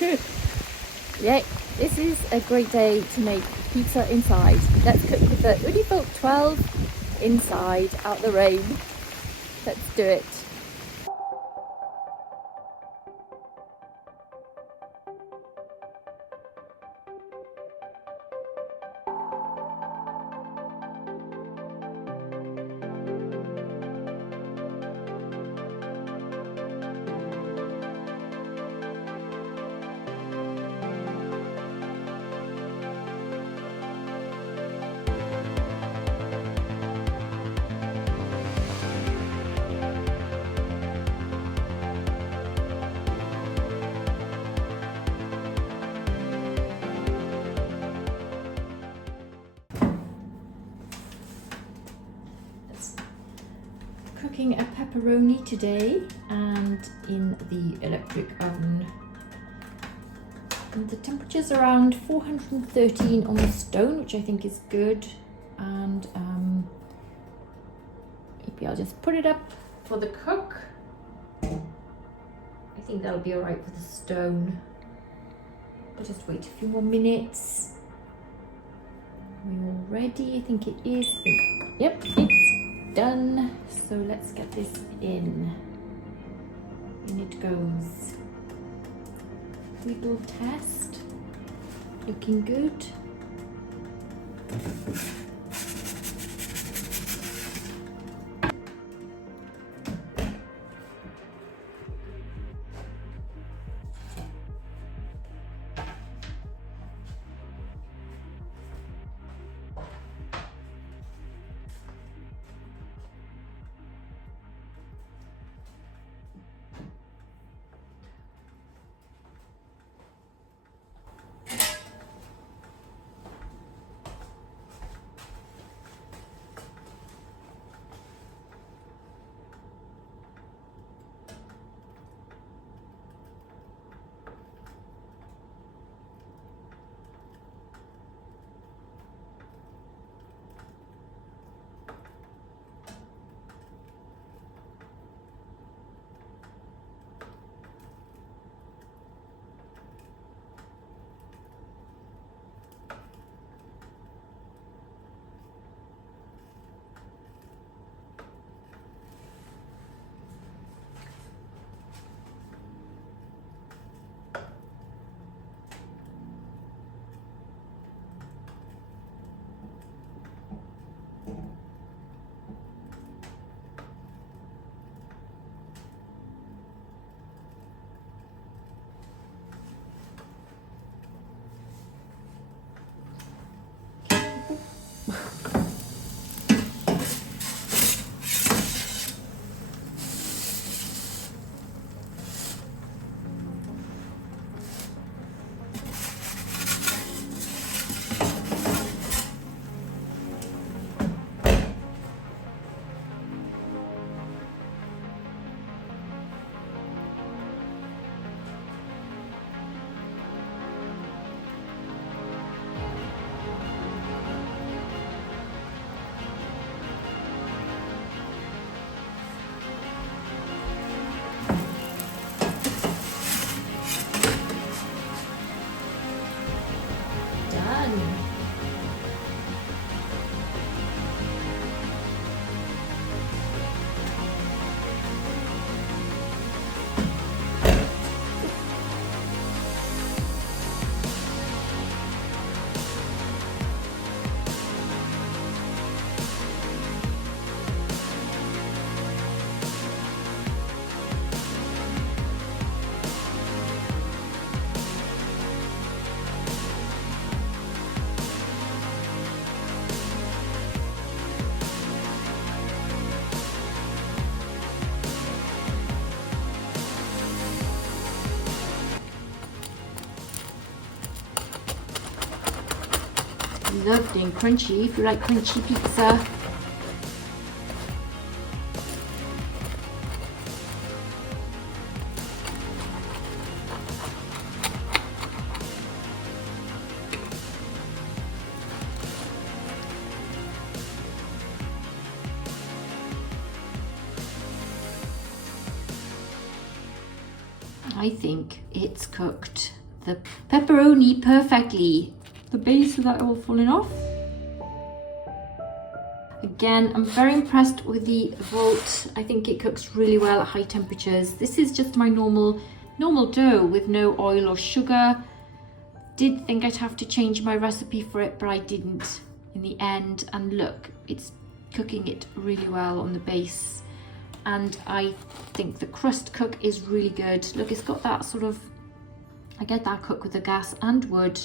Yeah, this is a great day to make pizza inside. Let's cook with the Ooni Volt 12 inside, out the rain. Let's do it. Cooking a pepperoni today and in the electric oven. And the temperature's around 413 on the stone, which I think is good. And maybe I'll just put it up for the cook. I think that'll be alright for the stone. I'll just wait a few more minutes. We're all ready, I think it is. Yep, it's done. So let's get this in. In it goes. Little test. Looking good. Lovely and crunchy if you like crunchy pizza. I think it's cooked. the pepperoni perfectly. The base of that all falling off. Again, I'm very impressed with the Volt. I think it cooks really well at high temperatures. This is just my normal dough with no oil or sugar. Did think I'd have to change my recipe for it, but I didn't in the end. And look, it's cooking it really well on the base. And I think the crust cook is really good. Look, it's got that sort of, I get that cook with the gas and wood.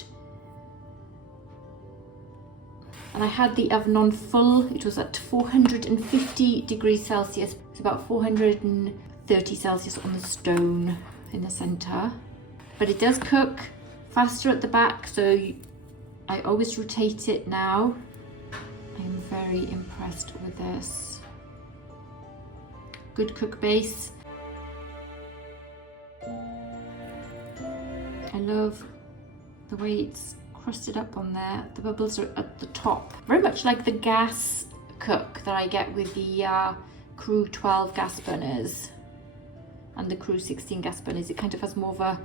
And I had the oven on full. It was at 450 degrees Celsius. It's about 430 Celsius on the stone in the center. But it does cook faster at the back, so I always rotate it now. I'm very impressed with this. Good cook base. I love the way it's crusted up on there. The bubbles are at the top. Very much like the gas cook that I get with the Karu 12 gas burners and the Karu 16 gas burners. It kind of has more of a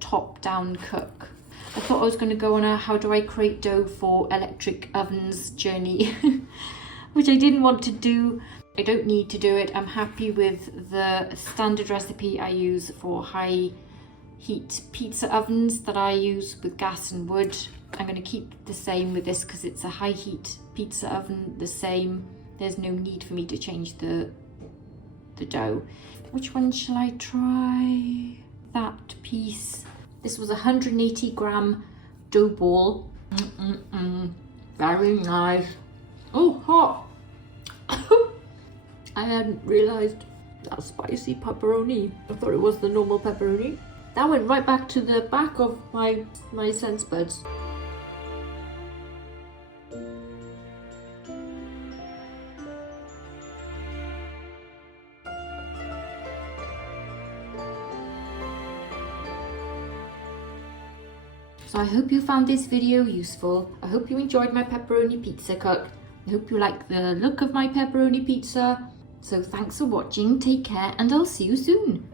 top-down cook. I thought I was going to go on a how do I create dough for electric ovens journey, which I didn't want to do. I don't need to do it. I'm happy with the standard recipe I use for high heat pizza ovens that I use with gas and wood. I'm going to keep the same with this because it's a high heat pizza oven, the same. There's no need for me to change the dough. Which one shall I try? That piece. This was a 180 gram dough ball. Very nice. Oh, hot. I hadn't realised that spicy pepperoni. I thought it was the normal pepperoni. That went right back to the back of my sense buds. So I hope you found this video useful. I hope you enjoyed my pepperoni pizza cook. I hope you like the look of my pepperoni pizza. So thanks for watching, take care, and I'll see you soon.